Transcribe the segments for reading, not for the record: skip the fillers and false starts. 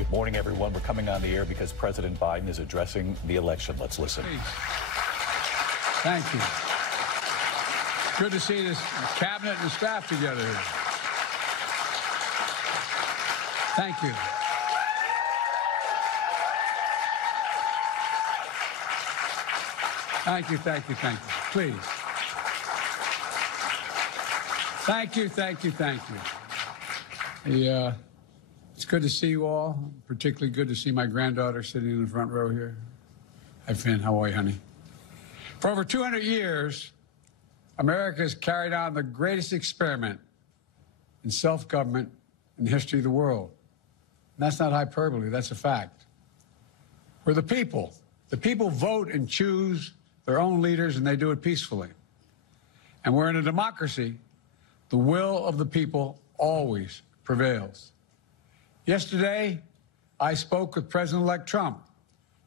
Good morning, everyone. We're coming on the air because President Biden is addressing the election. Let's listen. Thank you. Good to see this cabinet and staff together here. Thank you. Thank you, thank you, thank you. Please. Thank you, thank you, thank you. It's good to see you all. Particularly good to see my granddaughter sitting in the front row here. Hi, Finn. How are you, honey? For over 200 years, America has carried on the greatest experiment in self-government in the history of the world. And that's not hyperbole, that's a fact. We're the people. The people vote and choose their own leaders, and they do it peacefully. And we're in a democracy. The will of the people always prevails. Yesterday, I spoke with President-elect Trump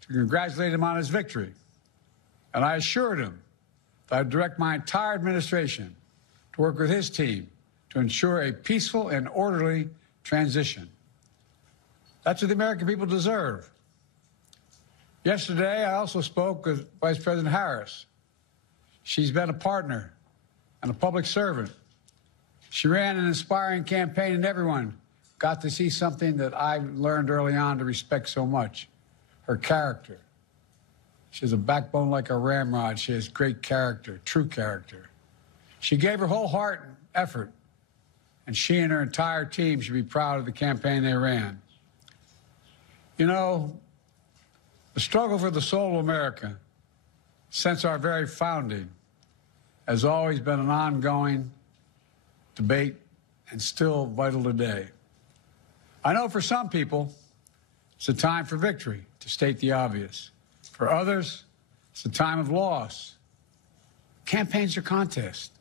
to congratulate him on his victory. And I assured him that I'd direct my entire administration to work with his team to ensure a peaceful and orderly transition. That's what the American people deserve. Yesterday, I also spoke with Vice President Harris. She's been a partner and a public servant. She ran an inspiring campaign, and everyone got to see something that I learned early on to respect so much, her character. She has a backbone like a ramrod. She has great character, true character. She gave her whole heart and effort, and she and her entire team should be proud of the campaign they ran. You know, the struggle for the soul of America, since our very founding, has always been an ongoing debate and still vital today. I know for some people, it's a time for victory, to state the obvious. For others, it's a time of loss. Campaigns are contests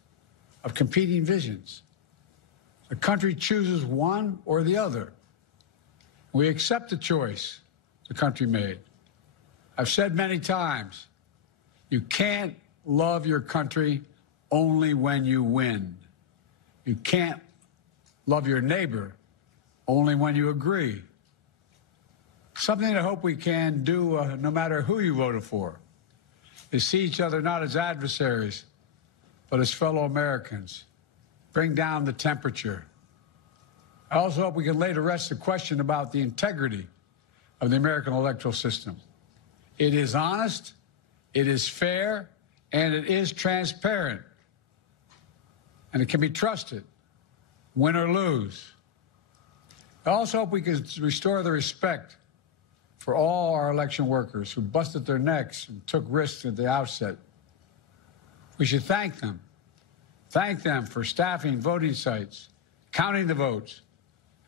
of competing visions. The country chooses one or the other. We accept the choice the country made. I've said many times, you can't love your country only when you win. You can't love your neighbor only when you agree. Something I hope we can do, no matter who you voted for, is see each other not as adversaries, but as fellow Americans. Bring down the temperature. I also hope we can lay to rest the question about the integrity of the American electoral system. It is honest, it is fair, and it is transparent. And it can be trusted, win or lose. I also hope we can restore the respect for all our election workers who busted their necks and took risks at the outset. We should thank them. Thank them for staffing voting sites, counting the votes,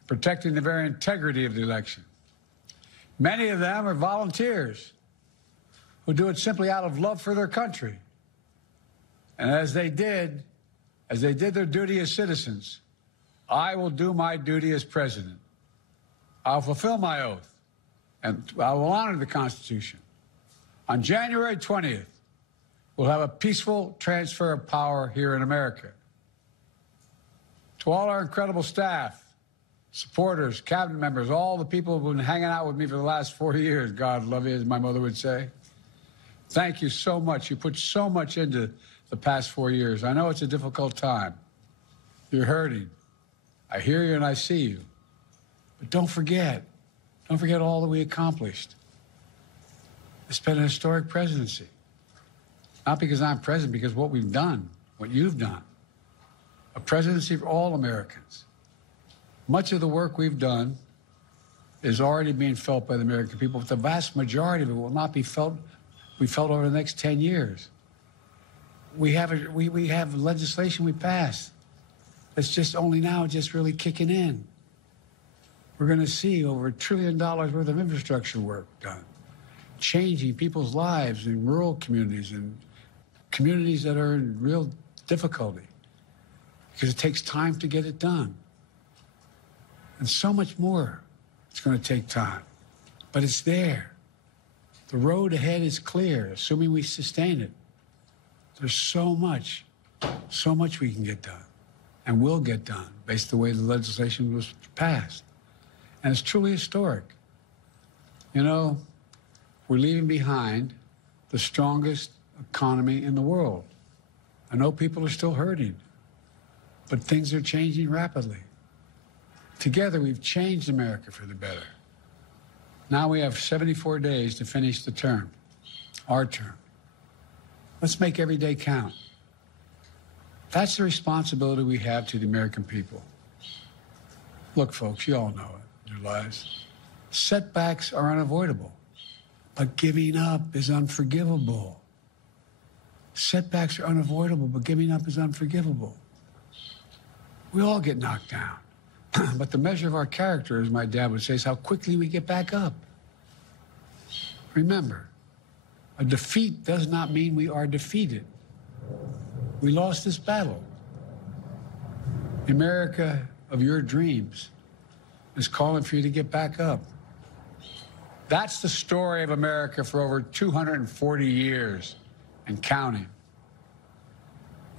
protecting the very integrity of the election. Many of them are volunteers who do it simply out of love for their country. And as they did their duty as citizens, I will do my duty as president. I'll fulfill my oath, and I will honor the Constitution. On January 20th, we'll have a peaceful transfer of power here in America. To all our incredible staff, supporters, cabinet members, all the people who've been hanging out with me for the last 4 years, God love you, as my mother would say, thank you so much. You put so much into the past 4 years. I know it's a difficult time. You're hurting. I hear you and I see you. But don't forget all that we accomplished. It's been a historic presidency. Not because I'm president, because what we've done, what you've done. A presidency for all Americans. Much of the work we've done is already being felt by the American people, but the vast majority of it will not be felt over the next 10 years. We have legislation we passed that's just only now just really kicking in. We're going to see over $1 trillion worth of infrastructure work done, changing people's lives in rural communities and communities that are in real difficulty, because it takes time to get it done. And so much more. It's going to take time, but it's there. The road ahead is clear, assuming we sustain it. There's so much we can get done and will get done based on the way the legislation was passed. And it's truly historic. You know, we're leaving behind the strongest economy in the world. I know people are still hurting, but things are changing rapidly. Together, we've changed America for the better. Now we have 74 days to finish the term, our term. Let's make every day count. That's the responsibility we have to the American people. Look, folks, you all know it in your lives. Setbacks are unavoidable, but giving up is unforgivable. Setbacks are unavoidable, but giving up is unforgivable. We all get knocked down. But the measure of our character, as my dad would say, is how quickly we get back up. Remember, a defeat does not mean we are defeated. We lost this battle. The America of your dreams is calling for you to get back up. That's the story of America for over 240 years and counting.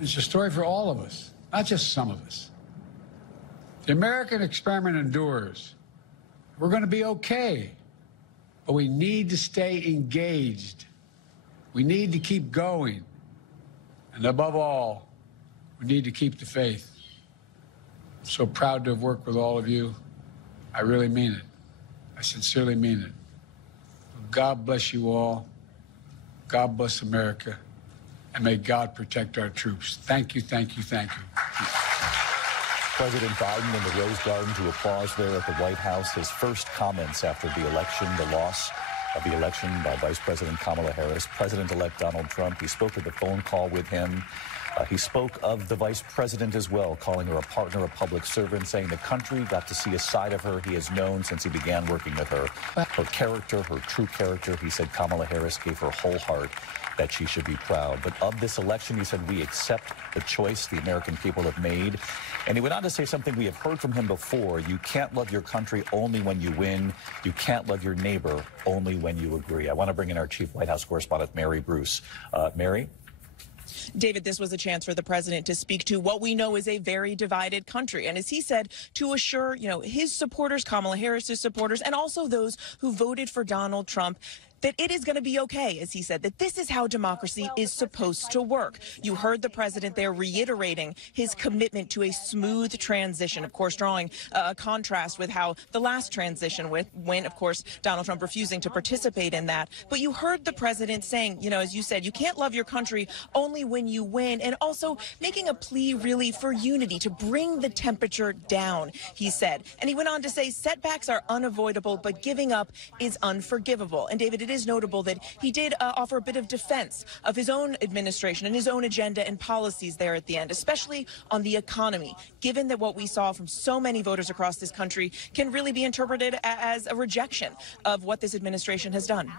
It's a story for all of us, not just some of us. The American experiment endures. We're going to be okay, but we need to stay engaged. We need to keep going. And above all, we need to keep the faith. I'm so proud to have worked with all of you. I really mean it. I sincerely mean it. God bless you all. God bless America. And may God protect our troops. Thank you, thank you, thank you. President Biden in the Rose Garden to applause there at the White House. His first comments after the election, the loss of the election by Vice President Kamala Harris. President-elect Donald Trump, he spoke at the phone call with him. He spoke of the vice president as well, calling her a partner, a public servant, saying the country got to see a side of her he has known since he began working with her. Her character, her true character, he said Kamala Harris gave her whole heart, that she should be proud. But of this election, he said, we accept the choice the American people have made. And he went on to say something we have heard from him before. You can't love your country only when you win. You can't love your neighbor only when you agree. I want to bring in our chief White House correspondent, Mary Bruce. Mary? David, this was a chance for the president to speak to what we know is a very divided country. And as he said, to assure, his supporters, Kamala Harris's supporters, and also those who voted for Donald Trump, that it is going to be okay, as he said, that this is how democracy is supposed to work. You heard the president there reiterating his commitment to a smooth transition, of course, drawing a contrast with how the last transition went, of course, Donald Trump refusing to participate in that. But you heard the president saying, as you said, you can't love your country only when you win, and also making a plea really for unity, to bring the temperature down, he said. And he went on to say setbacks are unavoidable, but giving up is unforgivable. And David, it is notable that he did offer a bit of defense of his own administration and his own agenda and policies there at the end, especially on the economy, given that what we saw from so many voters across this country can really be interpreted as a rejection of what this administration has done.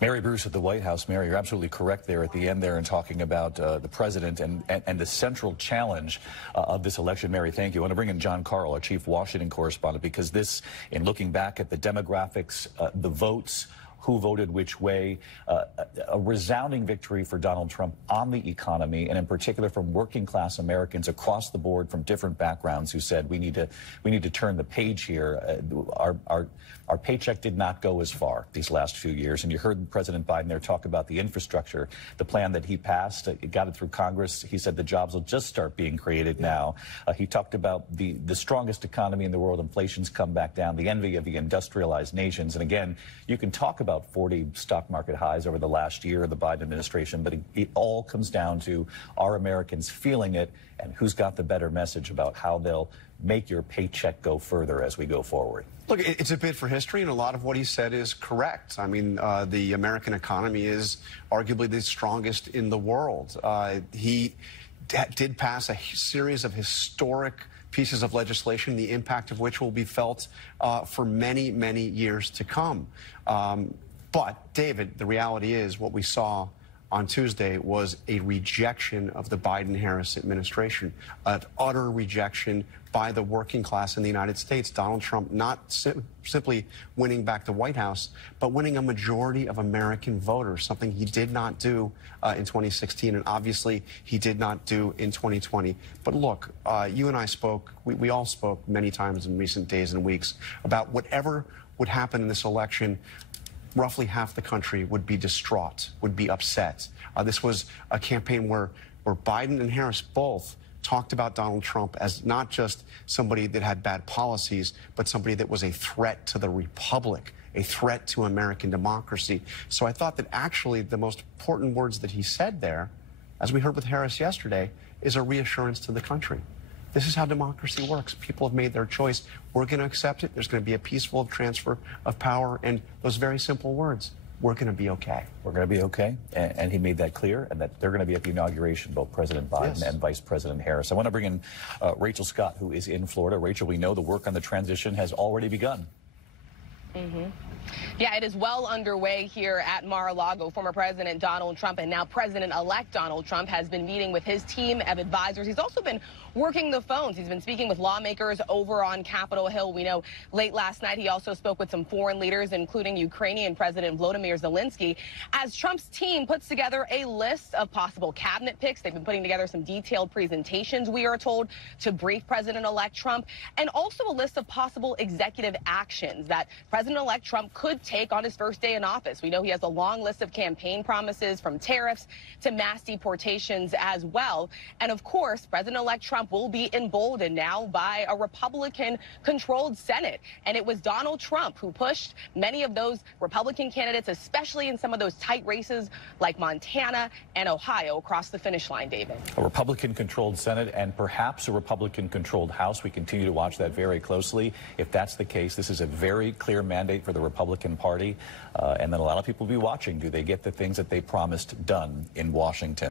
Mary Bruce at the White House. Mary, you're absolutely correct there at the end there in talking about the president and the central challenge of this election. Mary, thank you. I want to bring in John Carl, our chief Washington correspondent, because this, in looking back at the demographics, the votes, who voted which way, a resounding victory for Donald Trump on the economy, and in particular from working class Americans across the board from different backgrounds who said we need to turn the page here. Our paycheck did not go as far these last few years, and you heard President Biden there talk about the infrastructure, the plan that he passed, got it through Congress. He said the jobs will just start being created now. He talked about the strongest economy in the world, inflation's come back down, the envy of the industrialized nations, and again, you can talk about 40 stock market highs over the last year of the Biden administration, but it all comes down to are Americans feeling it, and who's got the better message about how they'll make your paycheck go further as we go forward. Look, it's a bit for history, and a lot of what he said is correct. I mean, the American economy is arguably the strongest in the world. He did pass a series of historic pieces of legislation, the impact of which will be felt for many, many years to come. But, David, the reality is what we saw on Tuesday was a rejection of the Biden-Harris administration, an utter rejection by the working class in the United States. Donald Trump not simply winning back the White House, but winning a majority of American voters, something he did not do in 2016, and obviously he did not do in 2020. But look, you and I spoke, we all spoke many times in recent days and weeks about whatever would happen in this election. roughly half the country would be distraught, would be upset. This was a campaign where Biden and Harris both talked about Donald Trump as not just somebody that had bad policies, but somebody that was a threat to the republic, a threat to American democracy. So I thought that actually the most important words that he said there, as we heard with Harris yesterday, is a reassurance to the country. This is how democracy works. People have made their choice. We're going to accept it. There's going to be a peaceful transfer of power. And those very simple words, we're going to be okay. We're going to be okay. And he made that clear, and that they're going to be at the inauguration, both President Biden and Vice President Harris. I want to bring in Rachel Scott, who is in Florida. Rachel, we know the work on the transition has already begun. Yeah, it is well underway here at Mar-a-Lago. Former President Donald Trump and now President-elect Donald Trump has been meeting with his team of advisors. He's also been working the phones. He's been speaking with lawmakers over on Capitol Hill. We know late last night he also spoke with some foreign leaders, including Ukrainian President Volodymyr Zelensky, as Trump's team puts together a list of possible cabinet picks. They've been putting together some detailed presentations, we are told, to brief President-elect Trump, and also a list of possible executive actions that President-elect Trump could take on his first day in office. We know he has a long list of campaign promises, from tariffs to mass deportations as well. And of course, President-elect Trump will be emboldened now by a Republican-controlled Senate. And it was Donald Trump who pushed many of those Republican candidates, especially in some of those tight races like Montana and Ohio, across the finish line, David. A Republican-controlled Senate and perhaps a Republican-controlled House. We continue to watch that very closely. If that's the case, this is a very clear mandate for the Republican Party. And then a lot of people will be watching. Do they get the things that they promised done in Washington?